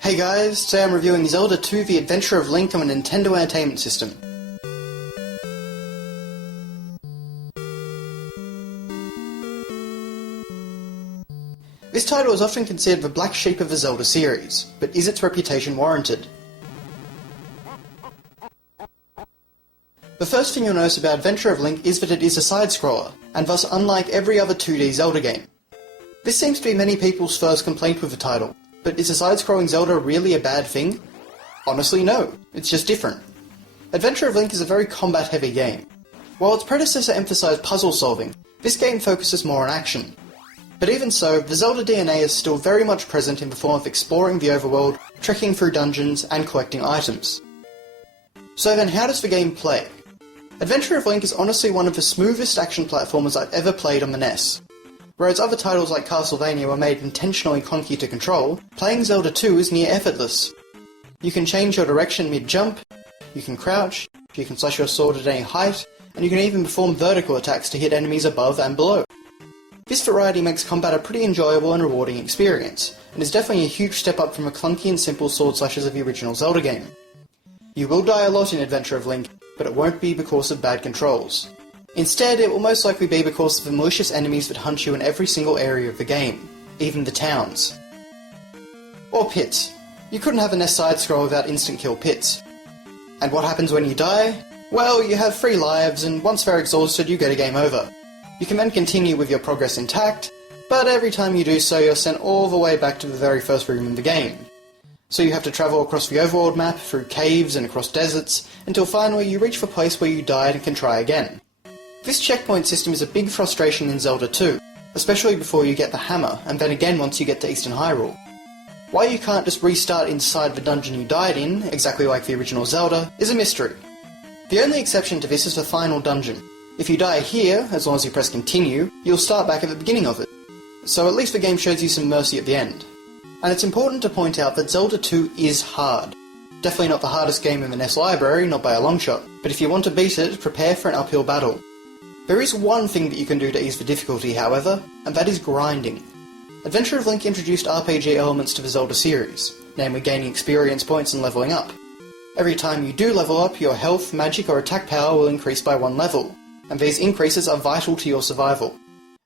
Hey guys, today I'm reviewing Zelda II The Adventure of Link on a Nintendo Entertainment System. This title is often considered the black sheep of the Zelda series, but is its reputation warranted? The first thing you'll notice about Adventure of Link is that it is a side-scroller, and thus unlike every other 2D Zelda game. This seems to be many people's first complaint with the title, but is a side-scrolling Zelda really a bad thing? Honestly, no. It's just different. Adventure of Link is a very combat-heavy game. While its predecessor emphasised puzzle-solving, this game focuses more on action. But even so, the Zelda DNA is still very much present in the form of exploring the overworld, trekking through dungeons, and collecting items. So then how does the game play? Adventure of Link is honestly one of the smoothest action platformers I've ever played on the NES. Whereas other titles like Castlevania were made intentionally clunky to control, playing Zelda 2 is near effortless. You can change your direction mid-jump, you can crouch, you can slash your sword at any height, and you can even perform vertical attacks to hit enemies above and below. This variety makes combat a pretty enjoyable and rewarding experience, and is definitely a huge step up from the clunky and simple sword slashes of the original Zelda game. You will die a lot in Adventure of Link, but it won't be because of bad controls. Instead, it will most likely be because of the malicious enemies that hunt you in every single area of the game, even the towns. Or pits. You couldn't have a NES side-scroll without instant-kill pits. And what happens when you die? Well, you have 3 lives, and once they're exhausted, you get a game over. You can then continue with your progress intact, but every time you do so, you're sent all the way back to the very first room in the game. So you have to travel across the overworld map, through caves and across deserts, until finally you reach the place where you died and can try again. This checkpoint system is a big frustration in Zelda 2, especially before you get the hammer, and then again once you get to Eastern Hyrule. Why you can't just restart inside the dungeon you died in, exactly like the original Zelda, is a mystery. The only exception to this is the final dungeon. If you die here, as long as you press continue, you'll start back at the beginning of it. So at least the game shows you some mercy at the end. And it's important to point out that Zelda 2 is hard. Definitely not the hardest game in the NES library, not by a long shot, but if you want to beat it, prepare for an uphill battle. There is one thing that you can do to ease the difficulty, however, and that is grinding. Adventure of Link introduced RPG elements to the Zelda series, namely gaining experience points and leveling up. Every time you do level up, your health, magic or attack power will increase by 1 level, and these increases are vital to your survival.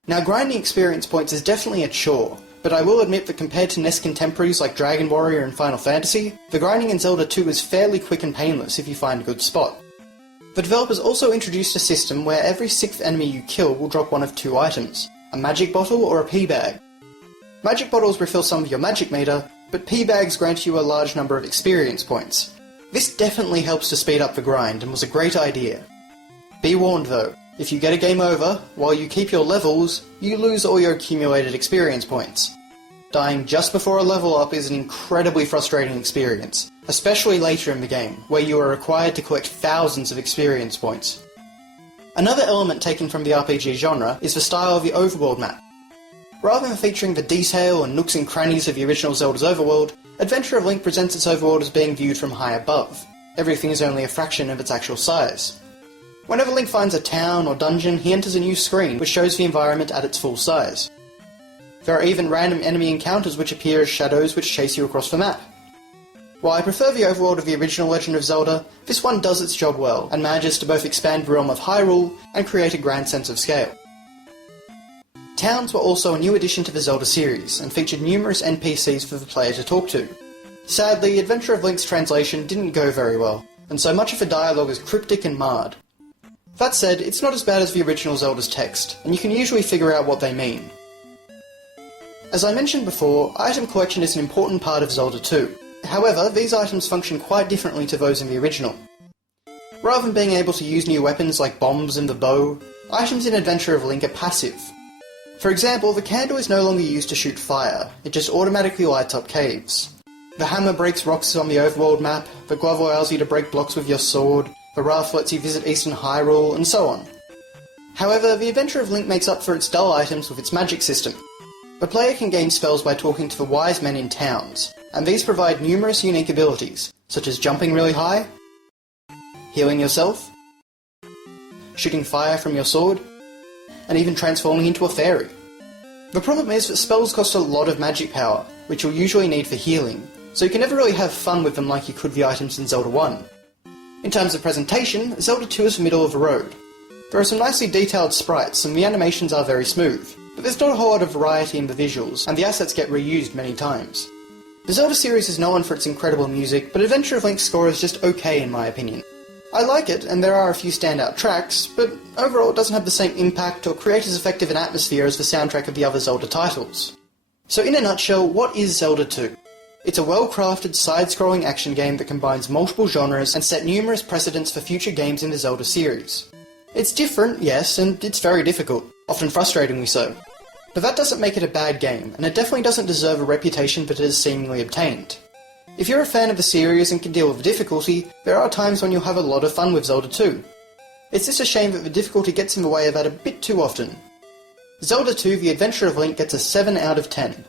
Now grinding experience points is definitely a chore, but I will admit that compared to NES contemporaries like Dragon Warrior and Final Fantasy, the grinding in Zelda 2 is fairly quick and painless if you find a good spot. The developers also introduced a system where every 6th enemy you kill will drop one of 2 items, a magic bottle or a pea bag. Magic bottles refill some of your magic meter, but pea bags grant you a large number of experience points. This definitely helps to speed up the grind and was a great idea. Be warned though, if you get a game over, while you keep your levels, you lose all your accumulated experience points. Dying just before a level up is an incredibly frustrating experience, especially later in the game, where you are required to collect thousands of experience points. Another element taken from the RPG genre is the style of the overworld map. Rather than featuring the detail and nooks and crannies of the original Zelda's overworld, Adventure of Link presents its overworld as being viewed from high above. Everything is only a fraction of its actual size. Whenever Link finds a town or dungeon, he enters a new screen which shows the environment at its full size. There are even random enemy encounters which appear as shadows which chase you across the map. While I prefer the overworld of the original Legend of Zelda, this one does its job well, and manages to both expand the realm of Hyrule and create a grand sense of scale. Towns were also a new addition to the Zelda series, and featured numerous NPCs for the player to talk to. Sadly, Adventure of Link's translation didn't go very well, and so much of the dialogue is cryptic and marred. That said, it's not as bad as the original Zelda's text, and you can usually figure out what they mean. As I mentioned before, item collection is an important part of Zelda 2. However, these items function quite differently to those in the original. Rather than being able to use new weapons like bombs and the bow, items in Adventure of Link are passive. For example, the candle is no longer used to shoot fire, it just automatically lights up caves. The hammer breaks rocks on the overworld map, the glove allows you to break blocks with your sword, the raft lets you visit Eastern Hyrule, and so on. However, the Adventure of Link makes up for its dull items with its magic system. The player can gain spells by talking to the wise men in towns, and these provide numerous unique abilities, such as jumping really high, healing yourself, shooting fire from your sword, and even transforming into a fairy. The problem is that spells cost a lot of magic power, which you'll usually need for healing, so you can never really have fun with them like you could the items in Zelda 1. In terms of presentation, Zelda 2 is middle of the road. There are some nicely detailed sprites and the animations are very smooth, but there's not a whole lot of variety in the visuals, and the assets get reused many times. The Zelda series is known for its incredible music, but Adventure of Link's score is just okay in my opinion. I like it, and there are a few standout tracks, but overall it doesn't have the same impact or create as effective an atmosphere as the soundtrack of the other Zelda titles. So in a nutshell, what is Zelda 2? It's a well-crafted, side-scrolling action game that combines multiple genres and set numerous precedents for future games in the Zelda series. It's different, yes, and it's very difficult, often frustratingly so. But that doesn't make it a bad game, and it definitely doesn't deserve a reputation that it has seemingly obtained. If you're a fan of the series and can deal with the difficulty, there are times when you'll have a lot of fun with Zelda 2. It's just a shame that the difficulty gets in the way of that a bit too often. Zelda 2: The Adventure of Link gets a 7 out of 10.